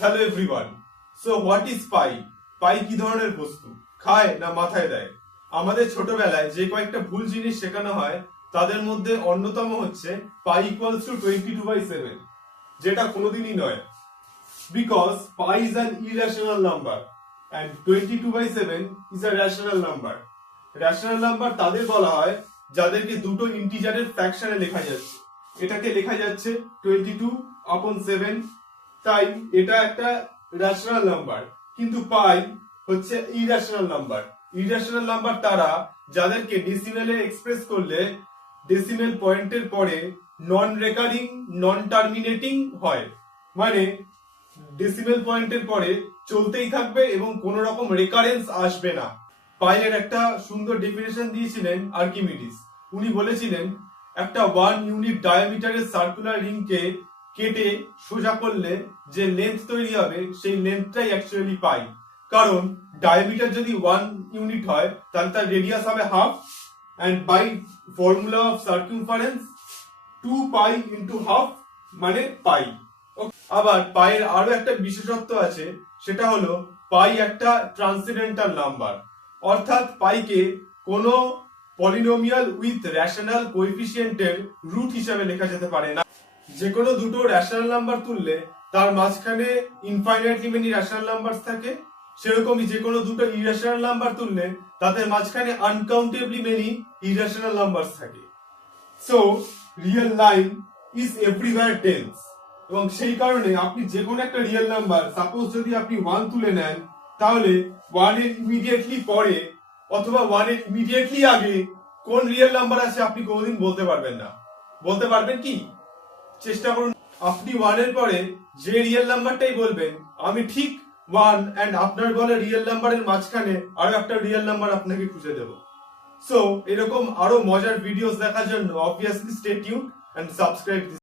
Hello everyone. So what is pi? Pi কি ধরনের বস্তু? খায় না মাথায় দেয়? আমাদের ছোটবেলায় যে কয়েকটা ভুল জিনিস শেখানো হয় তাদের মধ্যে অন্যতম হচ্ছে পাই ইকুয়ালস টু 22/7, যেটা কোনোদিনই নয়। Because pi is an irrational number and 22/7 is a rational number. Rational number তাদের বলা হয় যাদেরকে দুটো ইন্টিজারের ফ্র্যাকশনে লেখা যাচ্ছে। এটাকে লেখা যাচ্ছে 22/7, তাই এটা একটা রেশনাল নাম্বার। কিন্তু পাই হচ্ছে ইরেশনাল নাম্বার। ইরেশনাল নাম্বার তারা যাদেরকে ডেসিমেলে এক্সপ্রেস করলে ডেসিমেল পয়েন্টের পরে নন রেকারিং নন টার্মিনেটিং হয়, মানে ডেসিমেল পয়েন্টের পরে চলতেই থাকবে এবং কোনো রকম রেকারেন্স আসবে না। পাইয়ের একটা সুন্দর ডেফিনেশন দিয়েছিলেন আর্কিমিডিস। উনি বলেছিলেন একটা 1 ইউনিট ডায়ামিটারের সার্কুলার রিংকে কেটে সোজা করলে যে লেন্থ তৈরি হবে সেই লেন্থটাই অ্যাকচুয়ালি পাই। কারণ ডায়ামিটার যদি 1 ইউনিট হয় তাহলে তার রেডিয়াস হবে half, and by formula of circumference 2 pi into half মানে পাই। আবার পাইয়ের আরো একটা বিশেষত্ব আছে, সেটা হলো পাই একটা ট্রান্সিডেন্টাল নাম্বার। অর্থাৎ পাইকে কোনো পলিনোমিয়াল উইথ রেশনাল কোএফিসিয়েন্টের রুট হিসাবে লেখা যেতে পারে না। যে কোনো দুটো রেশনাল নাম্বার তুললে তার মাঝখানে ইনফাইনাইটলি মেনি রেশনাল নাম্বারস থাকে, সেরকমই যে কোনো দুটো ইরেশনাল নাম্বার তুললে তাদের মাঝখানে আনকাউন্টেবলি মেনি ইরেশনাল নাম্বারস থাকে। So real line is everywhere tense, এবং সেই কারণে আপনি যে কোনো একটা রিয়েল নাম্বার, সাপোজ যদি আপনি 1 তুলে নেন, তাহলে 1 এর ইমিডিয়েটলি পরে অথবা 1 এর ইমিডিয়েটলি আগে কোন রিয়েল নাম্বার আছে আপনি কোনোদিন বলতে পারবেন না। বলতে পারবেন কি? চেষ্টা করুন। আপনি 1 এর পরে যে রিয়েল নাম্বারটাই বলবেন, আমি ঠিক 1 এন্ড আপনার বলা রিয়েল নাম্বারের মাঝখানে আরো একটা রিয়েল নাম্বার আপনাকে খুঁজে দেব। সো এরকম আরো মজার ভিডিওস দেখার জন্য obviously stay tuned and subscribe